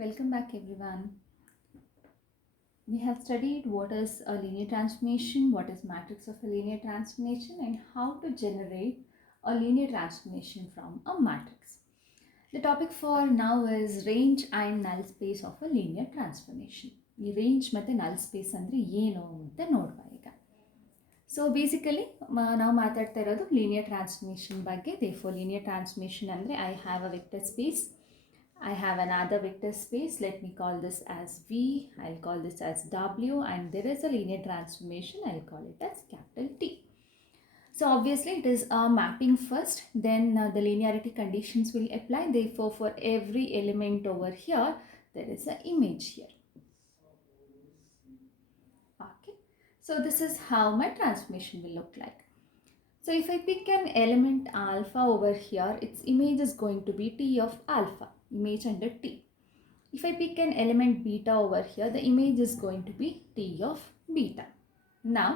Welcome back everyone. We have studied what is a linear transformation, what is matrix of a linear transformation, and how to generate a linear transformation from a matrix. The topic for now is range and null space of a linear transformation. ಈ range ಮತ್ತು ನಲ್ space ಅಂದರೆ ಏನು ಅಂತ ನೋಡುವ ಈಗ. So basically ನಾವು ಮಾತಾಡ್ತಾ ಇರೋದು ಲೀನಿಯರ್ ಟ್ರಾನ್ಸ್ಫಾರ್ಮೇಷನ್ ಬಗ್ಗೆ. ದೇರ್ಫೋರ್ ಲೀನಿಯರ್ ಟ್ರಾನ್ಸ್ಫಾರ್ಮೇಷನ್ ಅಂದರೆ I have a vector space. I have another vector space. Let me call this as V. I'll call this as W, and there is a linear transformation. I'll call it as capital T. So obviously it is a mapping first, then the linearity conditions will apply. Therefore, for every element over here, there is an image here. Okay. So this is how my transformation will look like. So if I pick an element alpha over here, its image is going to be T of alpha, image under T. If I pick an element beta over here, the image is going to be T of beta. Now,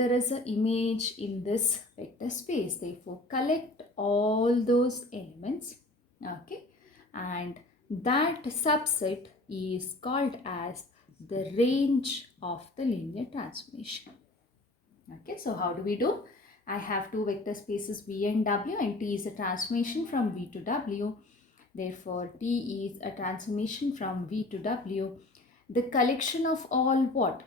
there is an image in this vector space. Therefore, collect all those elements, okay, and that subset is called as the range of the linear transformation. Okay, so how do we do? I have two vector spaces V and W, and T is a transformation from V to W. Therefore, T is a transformation from V to W. The collection of all what?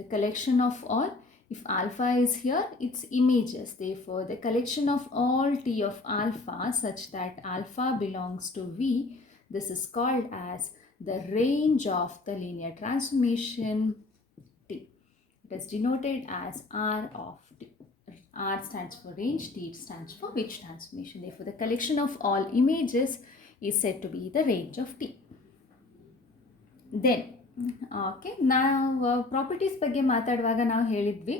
The collection of all, if alpha is here, it's images. Therefore, the collection of all T of alpha such that alpha belongs to V, this is called as the range of the linear transformation T. It is denoted as R of T. R stands for range, T stands for which transformation. Therefore, the collection of all images is said to be the range of T. Then, okay, now properties ಬಗ್ಗೆ ಮಾತಾಡುವಾಗ ನಾವು ಹೇಳಿದ್ವಿ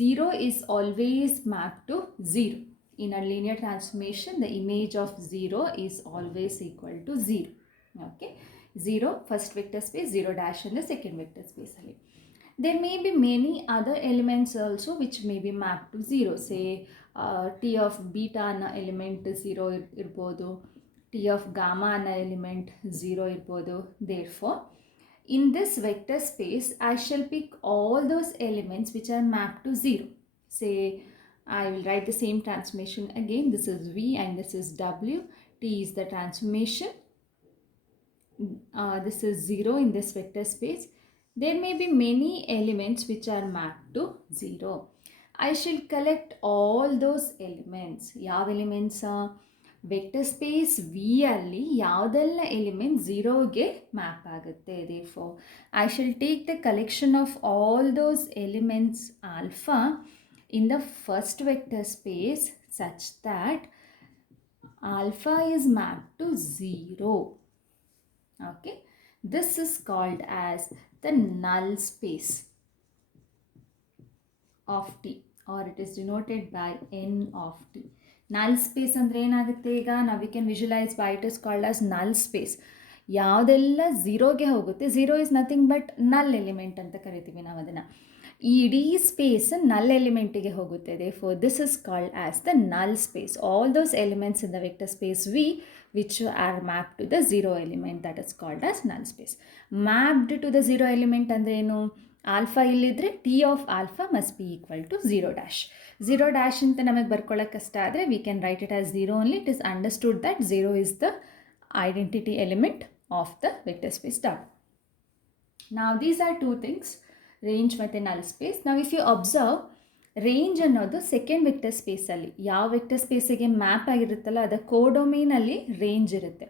0 is always mapped to 0. In a linear transformation, the image of 0 is always equal to 0. Okay, 0 first vector space, 0 dash in the second vector space. There may be many other elements also which may be mapped to 0. Say T of beta na element 0 irbodu, T of gamma na element 0 irbodu. Therefore, in this vector space, I shall pick all those elements which are mapped to 0. Say I will write the same transformation again. This is V and this is W. T is the transformation. This is 0 in this vector space. There may be many elements which are mapped to 0. I shall collect all those elements. ಯಾವ elements? Vector space V ಅಲ್ಲಿ ಯಾವುದೆಲ್ಲ element 0ಗೆ map ಆಗುತ್ತೆ. Therefore, I shall take the collection of all those elements alpha in the first vector space such that alpha is mapped to 0. Okay, this is called as the null space of T, or it is denoted by N of T. Null space ಅಂದ್ರೆ ಏನಾಗುತ್ತೆ ಈಗ ನಾವು we can visualize why it is called as null space. ಯಾವುದೆಲ್ಲ 0ಗೆ ಹೋಗುತ್ತೆ, 0 is nothing but null element ಅಂತ ಕರಿತೀವಿ ನಾವು ಅದನ್ನು. ಈ ಇಡೀ ಸ್ಪೇಸ್ ನಲ್ ಎಲಿಮೆಂಟಿಗೆ ಹೋಗುತ್ತೆ. Therefore, this is called as the null space. All those elements in the vector space V which are mapped to the 0 element, that is called as null space. Mapped to the 0 element ಅಂದರೆ ಏನು? Alpha ಇಲ್ಲಿದ್ರೆ T of alpha must be equal to 0 dash. 0 dash ಅಂತ ನಮಗೆ ಬರ್ಕೊಳ್ಳೋಕೆ ಕಷ್ಟ ಆದರೆ we can write it as 0 only. It is understood that 0 is the identity element of the vector space W. Now these are two things, range ಮತ್ತು null space. Now if you observe, range ಅನ್ನೋದು second vector ಸ್ಪೇಸಲ್ಲಿ ಯಾವ vector ಸ್ಪೇಸಿಗೆ map ಆಗಿರುತ್ತಲ್ಲ ಅದರ ಕೋಡೊಮೇನಲ್ಲಿ range ಇರುತ್ತೆ,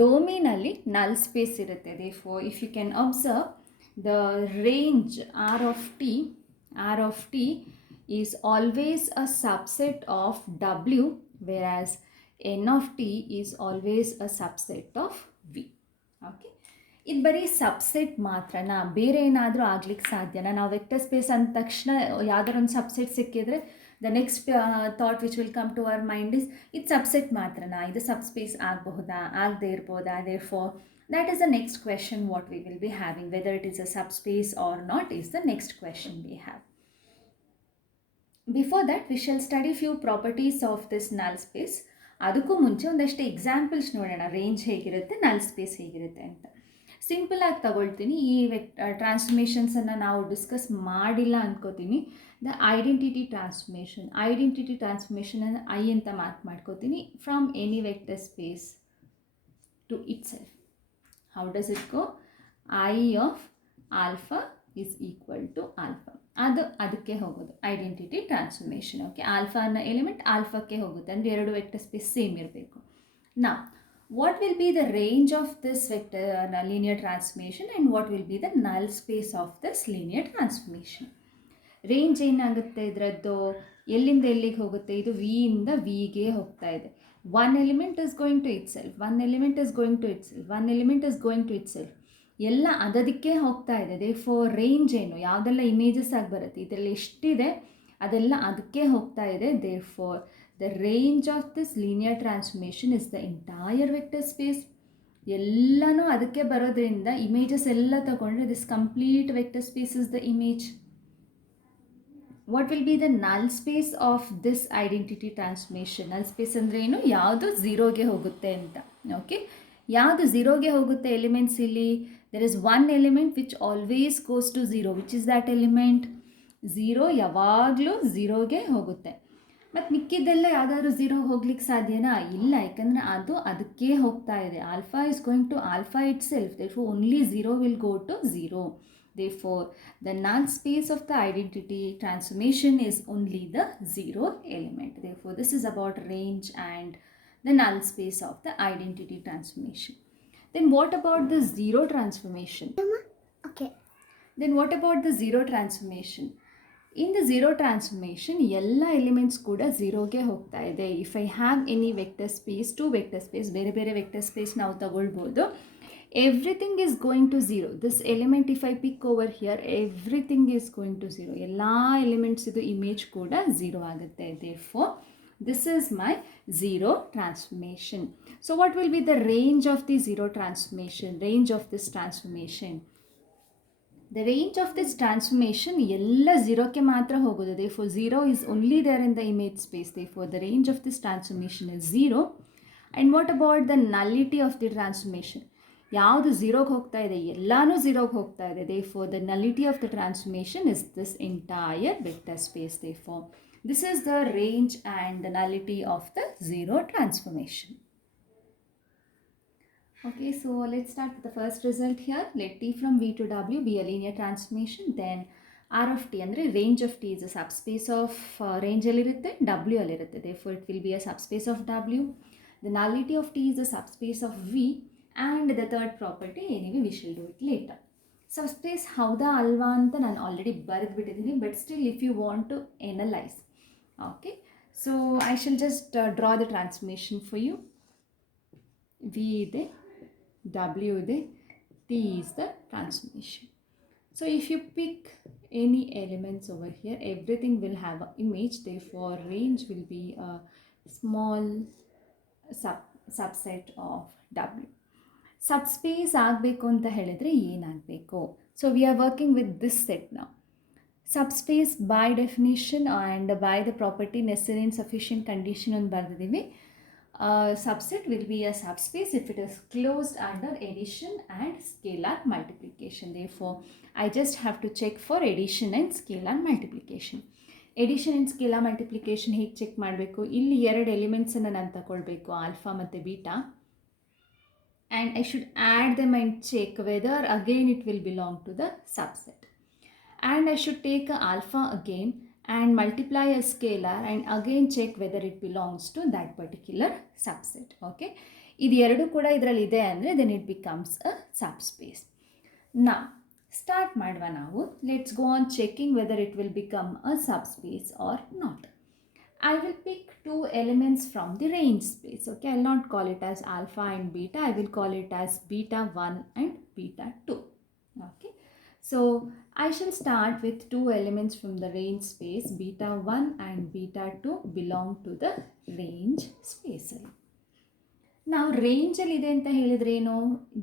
ಡೊಮೇನಲ್ಲಿ ನಲ್ space ಇರುತ್ತೆ. Therefore, if you can observe, the range R of T is always a subset of W, whereas N of T is always a subset of V. Okay, ಇದು ಬರೀ subset ಮಾತ್ರನಾ? ಬೇರೆ ಏನಾದರೂ ಆಗ್ಲಿಕ್ಕೆ ಸಾಧ್ಯನಾ? ನಾವು ವೆಕ್ಟರ್ ಸ್ಪೇಸ್ ಅಂದ ತಕ್ಷಣ ಯಾವ್ದಾರು ಒಂದು ಸಬ್ಸೆಟ್ ಸಿಕ್ಕಿದ್ರೆ the next thought which will come to our mind is ಇದು ಸಬ್ಸೆಟ್ ಮಾತ್ರನಾ, ಇದು ಸಬ್ ಸ್ಪೇಸ್ ಆಗಬಹುದಾ, ಆಗದೆ ಇರ್ಬೋದಾ? Therefore, that is the next question what we will be having. Whether it is a subspace or not is the next question we have. Before that, we shall study few properties of this null space. ಅದಕ್ಕೂ ಮುಂಚೆ ಒಂದಷ್ಟು examples ನೋಡೋಣ, range ಹೇಗಿರುತ್ತೆ, ನಲ್ space ಹೇಗಿರುತ್ತೆ ಅಂತ. ಸಿಂಪಲಾಗಿ ತಗೊಳ್ತೀನಿ. ಈ ಟ್ರಾನ್ಸ್ಫರ್ಮೇಷನ್ಸನ್ನು ನಾವು ಡಿಸ್ಕಸ್ ಮಾಡಿಲ್ಲ ಅಂದ್ಕೋತೀನಿ. ದ ಐಡೆಂಟಿಟಿ ಟ್ರಾನ್ಸ್ಫರ್ಮೇಷನನ್ನು ಐ ಅಂತ ಮಾರ್ಕ್ ಮಾಡ್ಕೋತೀನಿ. From any vector space to itself. How does it go? I of alpha is equal to alpha. ಅದಕ್ಕೆ ಹೋಗೋದು ಐಡೆಂಟಿಟಿ ಟ್ರಾನ್ಸ್ಫರ್ಮೇಷನ್. ಓಕೆ, ಆಲ್ಫಾ ಅನ್ನೋ ಎಲಿಮೆಂಟ್ ಆಲ್ಫಾಕ್ಕೆ ಹೋಗುತ್ತೆ, ಅಂದರೆ ಎರಡು ವೆಕ್ಟರ್ ಸ್ಪೇಸ್ ಸೇಮ್ ಇರಬೇಕು. ನಾ what will be the range of this vector linear transformation and what will be the null space of this linear transformation? Range ಏನಾಗುತ್ತೆ ಇದರದ್ದು, ಎಲ್ಲಿಂದ ಎಲ್ಲಿಗೆ ಹೋಗುತ್ತೆ? ಇದು ವಿ ಇಂದ ವಿಗೆ ಹೋಗ್ತಾ ಇದೆ. One element is going to itself, one element is going to itself, one element is going to itself, ಎಲ್ಲ ಅದಕ್ಕೆ ಹೋಗ್ತಾ ಇದೆ. ದೇ ಫೋರ್ ರೇಂಜ್ ಏನು, ಯಾವುದೆಲ್ಲ ಇಮೇಜಸ್ ಆಗಿ ಬರುತ್ತೆ, ಇದರಲ್ಲಿ ಎಷ್ಟಿದೆ ಅದೆಲ್ಲ ಅದಕ್ಕೆ ಹೋಗ್ತಾ ಇದೆ. They four the range of this linear transformation is the entire vector space. ಎಲ್ಲನೂ ಅದಕ್ಕೆ ಬರೋದ್ರಿಂದ ಇಮೇಜಸ್ ಎಲ್ಲ ತಗೊಂಡ್ರೆ this complete vector space is the image. What will be the null space of this identity transformation? Null space ಅಂದರೆ ಏನು? ಯಾವುದು ಝೀರೋಗೆ ಹೋಗುತ್ತೆ ಅಂತ. ಓಕೆ, ಯಾವುದು ಝೀರೋಗೆ ಹೋಗುತ್ತೆ ಎಲಿಮೆಂಟ್ಸ್ ಇಲ್ಲಿ? there is one element which always goes to zero. which is that element? Zero ಯಾವಾಗಲೂ ಝೀರೋಗೆ ಹೋಗುತ್ತೆ. ಮತ್ತು ಮಿಕ್ಕಿದ್ದೆಲ್ಲ ಯಾವುದಾದ್ರೂ ಝೀರೋಗೆ ಹೋಗ್ಲಿಕ್ಕೆ ಸಾಧ್ಯನಾ? ಇಲ್ಲ, ಯಾಕಂದರೆ ಅದು ಅದಕ್ಕೆ ಹೋಗ್ತಾ ಇದೆ. Alpha is going to alpha itself, therefore only zero will go to zero. Therefore the null space of the identity transformation is only the zero element. Therefore this is about range and the null space of the identity transformation. Then what about the zero transformation? Okay. Then what about the zero transformation? In the zero transformation ಎಲ್ಲ elements ಕೂಡ ಝೀರೋಗೆ ಹೋಗ್ತಾ ಇದೆ. If I have any vector space, to vector space, ಬೇರೆ ಬೇರೆ vector space ನಾವು ತಗೊಳ್ಬೋದು. Everything is going to zero. This element if I pick over here, everything is going to zero. ಎಲ್ಲ ಎಲಿಮೆಂಟ್ಸ್ ಇದು ಇಮೇಜ್ ಕೂಡ ಝೀರೋ ಆಗುತ್ತೆ. Therefore this is my zero transformation. So what will be the range of the zero transformation? Range of this transformation, the range of this transformation ಎಲ್ಲ ಝೀರೋಕ್ಕೆ ಮಾತ್ರ ಹೋಗೋದು. therefore zero is only there in the image space. therefore the range of this transformation is zero. and what about the nullity of the transformation? ಯಾವುದು ಝೀರೋಗೆ ಹೋಗ್ತಾ ಇದೆ? ಎಲ್ಲನೂ ಝೀರೋಗೆ ಹೋಗ್ತಾ ಇದೆ. therefore the nullity of the transformation is this entire vector space. therefore this is the range and the nullity of the zero transformation. Okay, so let's start with the first result here. Let T from V to W be a linear transformation. Then R of T, ಅಂದರೆ range of T is a subspace of range ಅಲ್ಲಿರುತ್ತೆ, W ಅಲ್ಲಿರುತ್ತೆ. Therefore it will be a subspace of W. The nullity of T is a subspace of V. And the third property, anyway we shall do it later. Subspace ಹೌದಾ ಅಲ್ವಾ ಅಂತ ನಾನು already ಬರೆದುಬಿಟ್ಟಿದ್ದೀನಿ, but still if you want to analyse. Okay, so I shall just draw the transformation for you. V ಇದೆ, W ಇದೆ, T is the transformation. So if you pick any elements over here, everything will have an image. Therefore range will be a small subset of W. Subspace ಆಗಬೇಕು ಅಂತ ಹೇಳಿದರೆ ಏನಾಗಬೇಕು? So we are working with this set now. Subspace by definition and by the property necessary and sufficient condition ಅಂತ ಬರೆದಿದ್ದೀವಿ. Subset will be a subspace if it is closed under addition and scalar multiplication. Therefore I just have to check for addition and scalar multiplication. Addition and scalar multiplication ಹೇಗೆ check ಮಾಡಬೇಕು? ಇಲ್ಲಿ ಎರಡು ಎಲಿಮೆಂಟ್ಸನ್ನು ನಾನು ತಗೊಳ್ಬೇಕು, alpha ಮತ್ತು beta, and I should add them and check whether again it will belong to the subset. And I should take a alpha again and multiply a scalar and again check whether it belongs to that particular subset. Okay, ಇದು ಎರಡು ಕೂಡ ಇದರಲ್ಲಿ ಇದೆ ಅಂದರೆ then it becomes a subspace. Now start ಮಾಡುವ ನಾವು. Let's go on checking whether it will become a subspace or not. I will pick two elements from the range space. Okay, I will not call it as alpha and beta. I will call it as beta 1 and beta 2. Okay, so I shall start with two elements from the range space. Beta 1 and beta 2 belong to the range space. Now range ಅಲ್ಲಿ ಇದೆ ಅಂತ ಹೇಳಿದ್ರೆ ಏನು?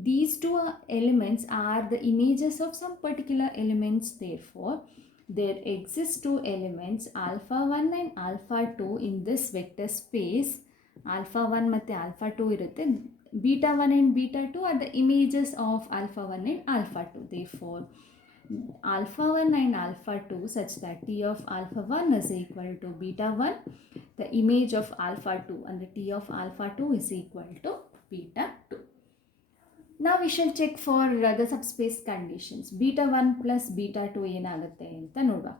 These two elements are the images of some particular elements. Therefore there exist two elements alpha 1 and alpha 2 in this vector space alpha 1 ಮತ್ತು alpha 2 ಇರುತ್ತೆ. beta 1 and beta 2 are the images of alpha 1 and alpha 2. Therefore, alpha 1 and alpha 2 such that t of alpha 1 is equal to beta 1, the image of alpha 2 and the t of alpha 2 is equal to beta 2. Now we shall check for the subspace conditions. Beta 1 plus beta 2 ಏನಾಗುತ್ತೆ ಅಂತ ನೋಡುವ.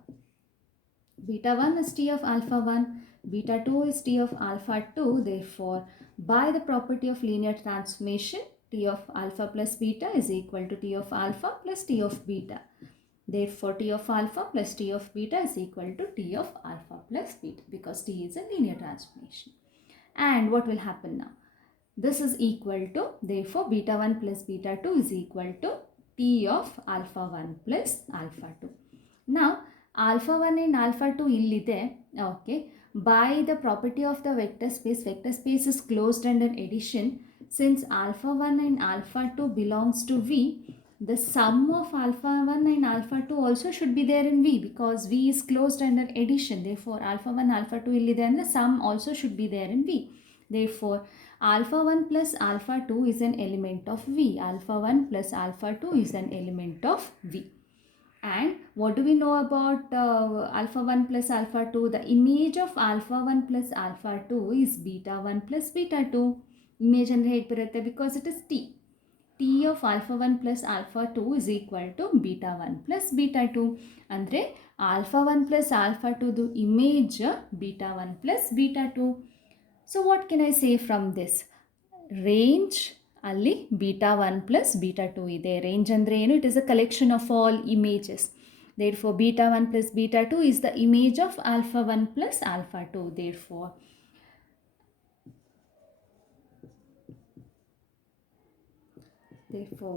Beta 1 is t of alpha 1, beta 2 is t of alpha 2. Therefore, by the property of linear transformation, t of alpha plus beta is equal to t of alpha plus t of beta. Therefore, t of alpha plus t of beta is equal to t of alpha plus beta, because t is a linear transformation. And what will happen now? This is equal to, therefore, beta 1 plus beta 2 is equal to t of alpha 1 plus alpha 2. Now, alpha 1 and alpha 2 illide, okay, by the property of the vector space is closed under addition. Since alpha 1 and alpha 2 belongs to V, the sum of alpha 1 and alpha 2 also should be there in V, because V is closed under addition. Therefore, alpha 1 alpha 2 illide and the sum also should be there in V. Therefore, alpha 1 plus alpha 2 is an element of V. Alpha 1 plus alpha 2 is an element of V. And what do we know about alpha 1 plus alpha 2? The image of alpha 1 plus alpha 2 is beta 1 plus beta 2. Image andre hege barutte, because it is t. T of alpha 1 plus alpha 2 is equal to beta 1 plus beta 2. Andre alpha 1 plus alpha 2 du image beta 1 plus beta 2. So what can I say from this? Range ಅಲ್ಲಿ beta 1 plus beta 2 ಇದೆ. Range ಅಂದರೆ ಏನು? It is a collection of all images. Therefore, beta 1 plus beta 2 is the image of alpha 1 plus alpha 2. Therefore,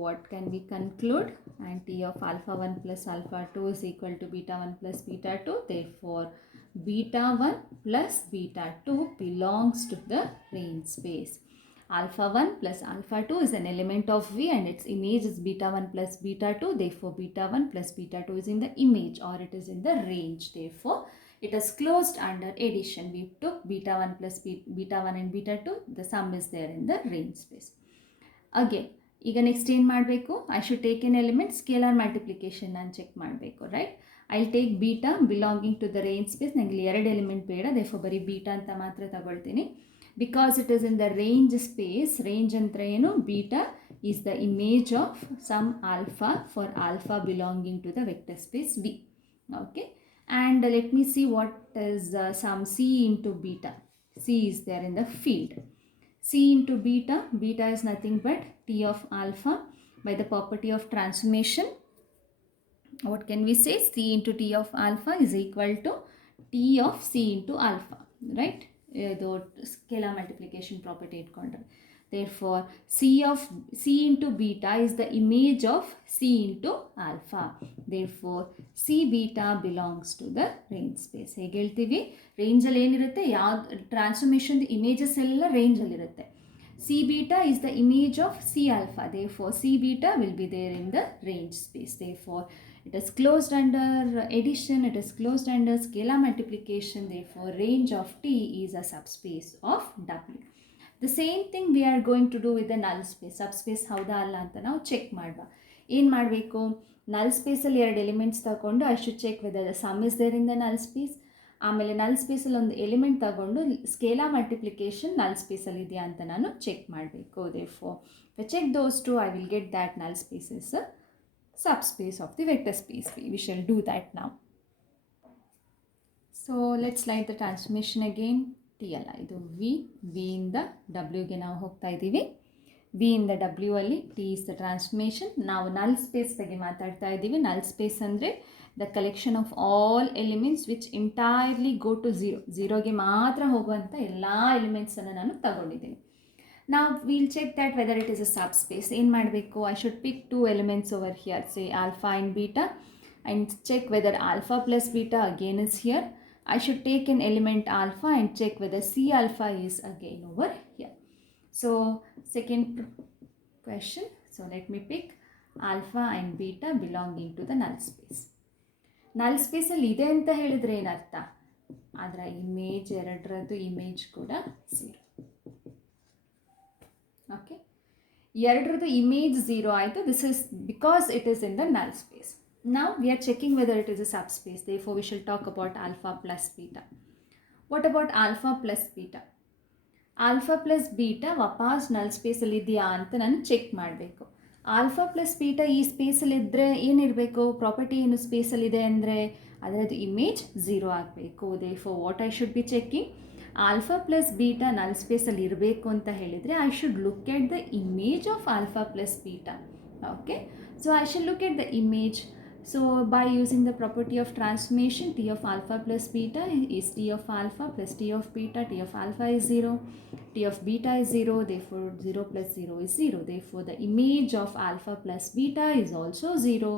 what can we conclude? And t of alpha 1 plus alpha 2 is equal to beta 1 plus beta 2. Therefore, beta 1 plus beta 2 belongs to the range space. Alpha 1 plus alpha 2 is an element of V and its image is beta 1 plus beta 2. Therefore, beta 1 plus beta 2 is in the image, or it is in the range. Therefore, it is closed under addition. We took beta 1 plus beta 1 and beta 2. The sum is there in the range space. Again, ಈಗ next ಏನು ಮಾಡಬೇಕು? I should take an element, scalar multiplication ನಾನು check ಮಾಡಬೇಕು, right? I take beta belonging to the range space. ನನಗೆ 2 element ಬೇಡ, ದೇಫೋ ಬರೀ beta ಅಂತ ಮಾತ್ರ ತಗೊಳ್ತೀನಿ. Because it is in the range space. Range ಅಂದರೆ ಏನು? Beta is the image of some alpha for alpha belonging to the vector space V. Okay, and let me see what is some C into beta. C is there in the field. C into beta, beta is nothing but t of alpha by the property of transformation. What can we say? C into t of alpha is equal to t of c into alpha, right? The scalar multiplication property itkonಡ್ರೆ. Therefore, C into beta is the image of C into alpha. Therefore, C beta belongs to the range space. ಹೇಗೆ ಹೇಳ್ತೀವಿ? ರೇಂಜಲ್ಲಿ ಏನಿರುತ್ತೆ? ಯಾವ transformation images ಎಲ್ಲ ರೇಂಜಲ್ಲಿರುತ್ತೆ. C beta is the image of C alpha. Therefore, C beta will be there in the range space. Therefore, it is closed under addition. It is closed under scalar multiplication. Therefore, range of T is a subspace of W. The same thing we are going to do with the null space. Subspace ಹೌದಾ ಅಲ್ಲ ಅಂತ ನಾವು check ಮಾಡುವ. ಏನು ಮಾಡಬೇಕು? Null ಸ್ಪೇಸಲ್ಲಿ 2 elements ತಗೊಂಡು I should check whether the sum is there in the null space. ಆಮೇಲೆ ನಲ್ ಸ್ಪೇಸಲ್ಲಿ ಒಂದು ಎಲಿಮೆಂಟ್ ತಗೊಂಡು ಸ್ಕೇಲಾರ್ ಮಲ್ಟಿಪ್ಲಿಕೇಶನ್ ನಲ್ ಸ್ಪೇಸಲ್ಲಿ ಇದೆಯಾ ಅಂತ ನಾನು ಚೆಕ್ ಮಾಡಬೇಕು. Therefore, if I check those two, I will get that null space is a subspace of the vector space V. We shall do that now. So let's write the transformation again. T ಅಲ್ಲ, ಇದು V ಇಂದ ಡಬ್ಲ್ಯೂಗೆ ನಾವು ಹೋಗ್ತಾ ಇದ್ದೀವಿ. V ಇಂದ W ಅಲ್ಲಿ T is the transformation. ನಾವು ನಲ್ ಸ್ಪೇಸ್ ಬಗ್ಗೆ ಮಾತಾಡ್ತಾ ಇದ್ದೀವಿ. ನಲ್ ಸ್ಪೇಸ್ ಅಂದರೆ the collection of all elements which entirely go to ಝೀರೋಗೆ ಮಾತ್ರ ಹೋಗುವಂಥ ಎಲ್ಲ ಎಲಿಮೆಂಟ್ಸನ್ನು ನಾನು ತಗೊಂಡಿದ್ದೀನಿ. ನಾವು will check that whether it is a subspace. ಏನು ಮಾಡಬೇಕು? I should pick 2 elements over here, say alpha and beta, and check whether alpha plus beta again is here. I should take an element alpha and check whether C alpha is again over here. So, second question. So, let me pick alpha and beta belonging to the null space. Null space ಅಲ್ಲಿ ಇದೆ ಅಂತ ಹೇಳಿದ್ರೆ ಏನರ್ಥ? ಅದರ image ಎರಡರದ್ದು image ಕೂಡ 0. Okay, ಎರಡರದ್ದು image 0 ಆಯಿತು. This is because it is in the null space. Now we are checking whether it is a subspace. Therefore, we shall talk about alpha plus beta. What about alpha plus beta? Alpha plus beta ವಾಪಸ್ ನಲ್ ಸ್ಪೇಸಲ್ಲಿ ಇದೆಯಾ ಅಂತ ನಾನು check ಮಾಡಬೇಕು. Alpha plus beta ಈ ಸ್ಪೇಸಲ್ಲಿದ್ದರೆ ಏನಿರಬೇಕು, property ಏನು ಸ್ಪೇಸಲ್ಲಿದೆ ಅಂದರೆ ಅದರದ್ದು ಇಮೇಜ್ 0 ಆಗಬೇಕು. Therefore what I should be checking, alpha plus beta ನಲ್ ಸ್ಪೇಸಲ್ಲಿ ಇರಬೇಕು ಅಂತ ಹೇಳಿದರೆ I should look at the image of alpha plus beta. Okay, so I should look at the image. So by using the property of transformation, t of alpha plus beta is t of alpha plus t of beta. T of alpha is 0, t of beta is 0, therefore 0 plus 0 is 0. Therefore the image of alpha plus beta is also 0.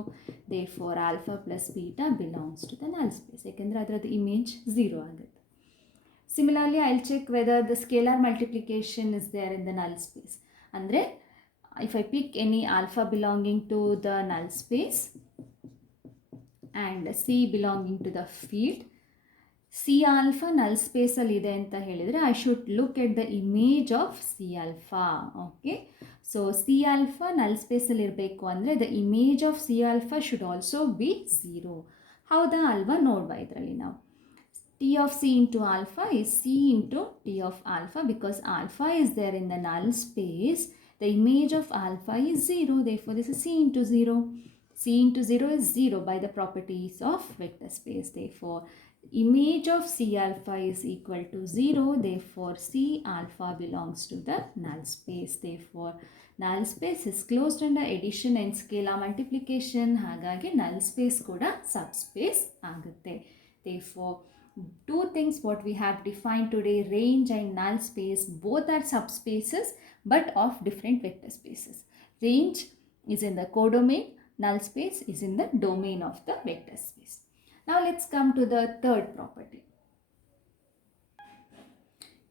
Therefore alpha plus beta belongs to the null space. Ekandre adradu image 0 agutte. Similarly, I'll check whether the scalar multiplication is there in the null space. Andre if I pick any alpha belonging to the null space and C belonging to the field, C alpha null space ಅಲ್ಲಿ ಇದೆ ಅಂತ ಹೇಳಿದರೆ I should look at the image of C alpha. Okay, so C alpha null space ಅಲ್ಲಿ ಇರಬೇಕು ಅಂದರೆ the image of C alpha should also be 0. ಹೌದಾ ಅಲ್ವಾ ನೋಡುವ ಇದರಲ್ಲಿ ನಾವು. T of C into alpha is C into T of alpha because alpha is there in the null space. The image of alpha is 0. Therefore this is C into 0. C into 0 is 0 by the properties of vector space. Therefore image of C alpha is equal to 0. Therefore C alpha belongs to the null space. Therefore null space is closed under addition and scalar multiplication. ಹಾಗಾಗಿ null space ಕೂಡ subspace ಆಗುತ್ತೆ. Therefore two things what we have defined today, range and null space, both are subspaces but of different vector spaces. Range is in the codomain, null space is in the domain of the vector space. Now let's come to the third property.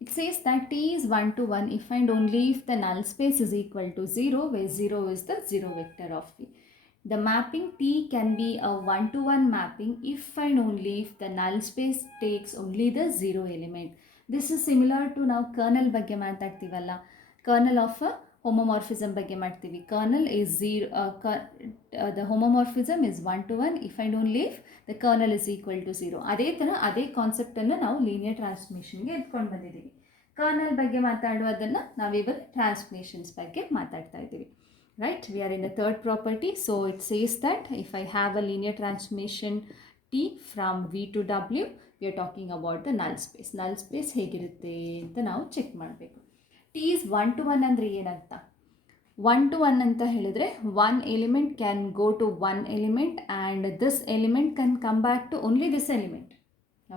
It says that T is 1 to 1 if and only if the null space is equal to 0, where 0 is the 0 vector of V. The mapping T can be a 1 to 1 mapping if and only if the null space takes only the 0 element. This is similar to now kernel ಬಗ್ಗೆ ಮಾತಾಡ್ತೀವಲ್ಲ, kernel of a homomorphism ಬಗ್ಗೆ ಮಾಡ್ತೀವಿ. Kernel is 0, the homomorphism is 1 to 1 if and only if the kernel is equal to 0. ಅದೇ ಥರ ಅದೇ ಕಾನ್ಸೆಪ್ಟನ್ನು ನಾವು linear ಟ್ರಾನ್ಸ್ಫಾರ್ಮೇಷನ್ಗೆ ಎತ್ಕೊಂಡು ಬಂದಿದ್ದೀವಿ. Kernel ಬಗ್ಗೆ ಮಾತಾಡುವುದನ್ನು ನಾವಿವಾಗ ಟ್ರಾನ್ಸ್ಫಾರ್ಮೇಷನ್ಸ್ ಬಗ್ಗೆ ಮಾತಾಡ್ತಾ ಇದ್ದೀವಿ. Right, we are in the third property. So it says that if I have a linear transformation T from V to W, we are talking about the null space. Null space ಹೇಗಿರುತ್ತೆ ಅಂತ ನಾವು check ಮಾಡಬೇಕು. T is 1 to 1 ಅಂದರೆ ಏನಂತ, 1 to 1 ಅಂತ ಹೇಳಿದರೆ one element can go to one element and this element can come back to only this element.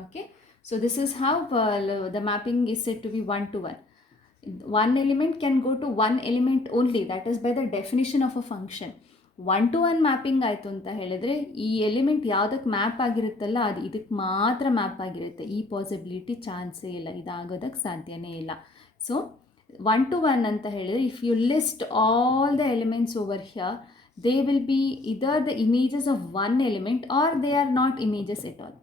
Okay, so this is how the mapping is said to be 1 to 1. One element can go to one element only, that is by the definition of a function. 1 to 1 mapping ಆಯಿತು ಅಂತ ಹೇಳಿದರೆ ಈ element ಯಾವುದಕ್ಕೆ map ಆಗಿರುತ್ತಲ್ಲ ಅದು ಇದಕ್ಕೆ ಮಾತ್ರ map ಆಗಿರುತ್ತೆ. ಈ ಪಾಸಿಬಿಲಿಟಿ ಚಾನ್ಸೇ ಇಲ್ಲ, ಇದಾಗೋದಕ್ಕೆ ಸಾಧ್ಯನೇ ಇಲ್ಲ. ಸೊ 1 to 1 ಅಂತ ಹೇಳಿದರೆ if you list all the elements over here, they will be either the images of one element or they are not images at all.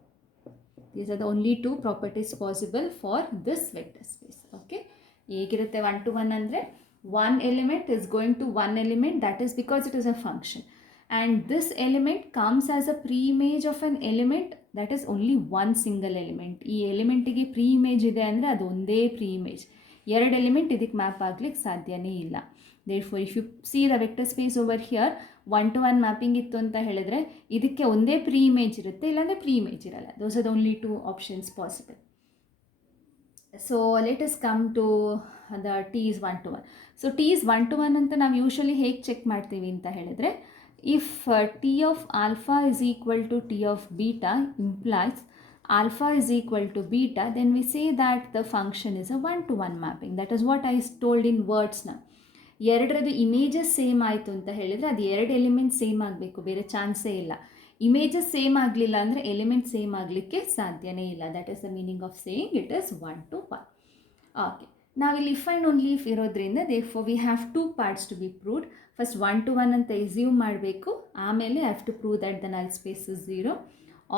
These are the only two properties possible for this vector space. Okay, ಹೇಗಿರುತ್ತೆ 1 to 1 ಅಂದರೆ one element is going to one element, that is because it is a function, and this element comes as a pre-image of an element that is only one single element. ಈ ಎಲಿಮೆಂಟಿಗೆ pre image ಇದೆ ಅಂದರೆ ಅದು ಒಂದೇ pre image, ಎರಡು element ಇದಕ್ಕೆ map ಆಗ್ಲಿಕ್ಕೆ ಸಾಧ್ಯನೇ ಇಲ್ಲ. therefore if you see the vector space over here 1 to 1 mapping ಇತ್ತು ಅಂತ ಹೇಳಿದ್ರೆ ಇದಕ್ಕೆ ಒಂದೇ ಪ್ರೀ ಇಮೇಜ್ ಇರುತ್ತೆ, ಇಲ್ಲಾಂದರೆ ಪ್ರೀ ಇಮೇಜ್ ಇರಲ್ಲ. those are the only two options possible. So let us come to the T is 1 to 1. So T is 1 to 1 ಅಂತ ನಾವು ಯೂಶಲಿ ಹೇಗೆ ಚೆಕ್ ಮಾಡ್ತೀವಿ ಅಂತ ಹೇಳಿದರೆ, if T of alpha is equal to T of beta implies alpha is equal to beta, then we say that the function is a 1 to 1 mapping. That is what I told in words now. ಎರಡರದ್ದು images same ಆಯಿತು ಅಂತ ಹೇಳಿದರೆ ಅದು ಎರಡು element same ಆಗಬೇಕು, ಬೇರೆ ಚಾನ್ಸೇ ಇಲ್ಲ. ಇಮೇಜಸ್ ಸೇಮ್ ಆಗಲಿಲ್ಲ ಅಂದರೆ ಎಲಿಮೆಂಟ್ ಸೇಮ್ ಆಗಲಿಕ್ಕೆ ಸಾಧ್ಯನೇ ಇಲ್ಲ. That is the meaning of saying it is 1 to 1. Okay, ನಾವಿಲ್ಲಿ ಇಫ್ ಆ್ಯಂಡ್ ಓನ್ಲಿ ಇಫ್ ಇರೋದ್ರಿಂದ therefore we have two parts to be proved. First 1 to 1 ಅಂತ ಎಸ್ಯೂಮ್ ಮಾಡಬೇಕು, ಆಮೇಲೆ I have to prove that the null space is 0,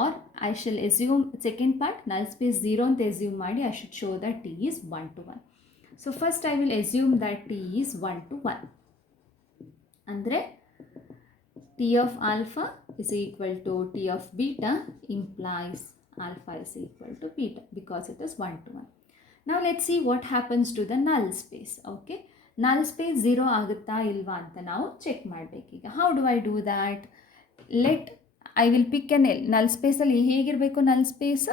or I shall assume second part null space 0 ಅಂತ assume ಮಾಡಿ I should show that T is 1 to 1. So first I will assume that T is 1 to 1. Andre T of alpha is equal to T of beta implies alpha is equal to beta because it is 1 to 1. Now let's see what happens to the null space. Okay, null space 0 agutta ilva anta now check ಮಾಡಬೇಕೀಗ. How do I do that? I will pick an null space ಅಲ್ಲಿ ಹೇಗಿರಬೇಕು null space?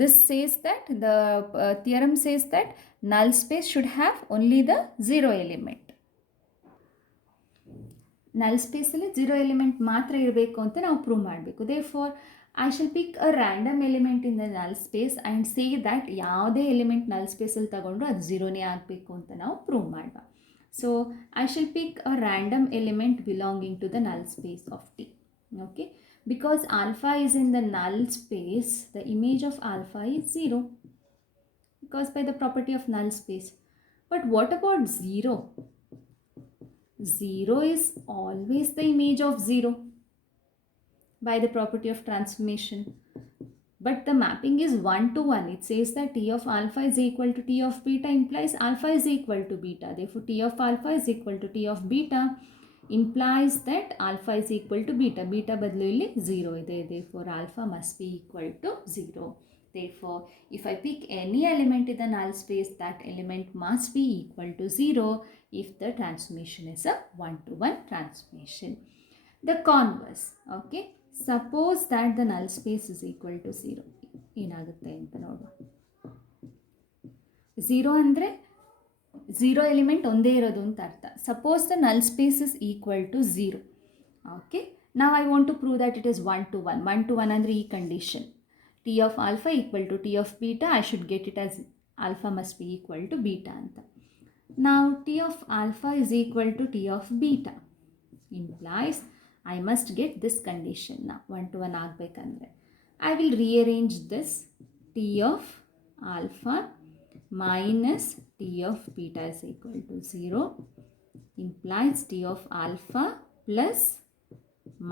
This says that the theorem says that null space should have only the 0 element. Null space ಅಲ್ಲಿ 0 element ಮಾತ್ರ ಇರಬೇಕು ಅಂತ ನಾವು prove ಮಾಡಬೇಕು. Therefore I shall pick a random element in the null space and say that ಯಾವುದೇ element null space ಅಲ್ಲಿ ತಗೊಂಡ್ರು ಅದು 0ನೇ ಆಗಬೇಕು ಅಂತ ನಾವು ಪ್ರೂವ್ ಮಾಡುವ. So I shall pick a random element belonging to the null space of T. Okay, because alpha is in the null space, the image of alpha is 0 because by the property of null space. But what about 0? 0 is always the image of 0 by the property of transformation. But the mapping is 1 to 1. It says that T of alpha is equal to T of beta implies alpha is equal to beta. Therefore, T of alpha is equal to T of beta implies that alpha is equal to beta. Beta badlu illi 0 ide. Therefore, alpha must be equal to 0. Therefore, if I pick any element in the null space, that element must be equal to 0 if the transformation is a 1 to 1 transformation. The converse, okay, suppose that the null space is equal to 0. ಏನಾಗುತ್ತೆ ಅಂತ ನೋಡುವ. 0 ಅಂದರೆ 0 element ಒಂದೇ ಇರೋದು ಅಂತ ಅರ್ಥ. Suppose the null space is equal to 0. Okay, ನಾವು I want to prove that it is 1 to 1. 1 to 1 ಅಂದರೆ ಈ condition T of alpha equal to T of beta, I should get it as alpha must be equal to beta anta. Now T of alpha is equal to T of beta implies I must get this condition. Now 1 to 1 ಆಗಬೇಕಂದ್ರೆ I will rearrange this. T of alpha minus T of beta is equal to 0 implies T of alpha plus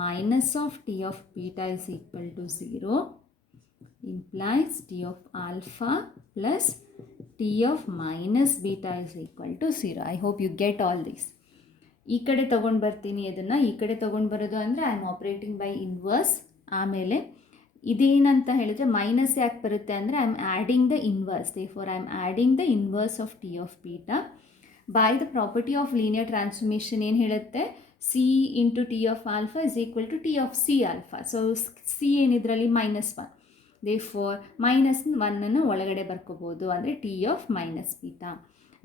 minus of T of beta is equal to 0 implies T of alpha plus T of minus beta is equal to 0. I hope you get all this. ಈ ಕಡೆ ತೊಗೊಂಡು ಬರ್ತೀನಿ, ಅದನ್ನು ಈ ಕಡೆ ತೊಗೊಂಡು ಬರೋದು ಅಂದರೆ I am operating by inverse. ಆಮೇಲೆ ಇದೇನಂತ ಹೇಳಿದ್ರೆ ಮೈನಸ್ ಯಾಕೆ ಬರುತ್ತೆ ಅಂದರೆ I am adding the inverse. Therefore I am adding the inverse of T of beta by the property of linear transformation. ಏನು ಹೇಳುತ್ತೆ? C into T of alpha is equal to T of C alpha. So C ಏನಿದ್ರಲ್ಲಿ -1. Therefore minus 1 ಒಳಗಡೆ ಬರ್ಕೋಬೋದು ಅಂದರೆ T of minus beta.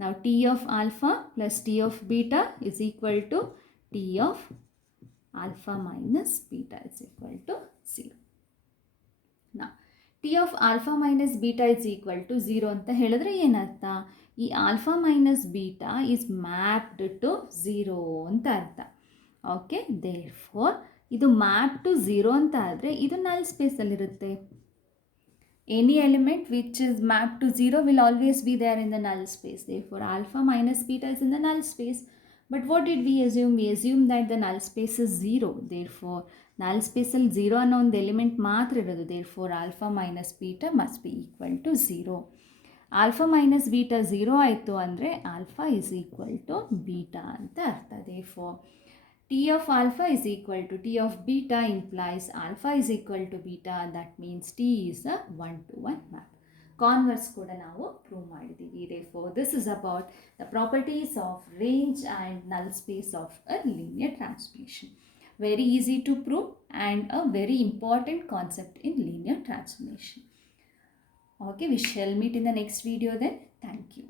Now T of alpha plus T of beta is equal to T of alpha minus beta is equal to 0. Now T of alpha minus beta is equal to 0 ಅಂತ ಹೇಳಿದ್ರೆ ಏನರ್ಥ? ಈ alpha minus beta is mapped to 0 ಅಂತ ಅರ್ಥ. Okay, therefore ಇದು map to 0 ಅಂತ ಆದರೆ ಇದು ನಲ್ ಸ್ಪೇಸಲ್ಲಿರುತ್ತೆ. Any element which is mapped to 0 will always be there in the null space. Therefore, alpha minus beta is in the null space. But what did we assume? We assumed that the null space is 0. Therefore, null space ಅಲ್ಲಿ 0 ಅನ್ನೋ ಒಂದು element ಮಾತ್ರ ಇರೋದು. Therefore, alpha minus beta must be equal to 0. Alpha minus beta 0 ಆಯಿತು ಅಂದರೆ alpha is equal to beta ಅಂತ ಅರ್ಥ. Therefore, T of alpha is equal to T of beta implies alpha is equal to beta. That means T is a 1 to 1 map. Converse ಕೂಡ ನಾವು prove ಮಾಡಿದ್ದೀವಿ. Therefore, this is about the properties of range and null space of a linear transformation. Very easy to prove and a very important concept in linear transformation. Okay, we shall meet in the next video then. Thank you.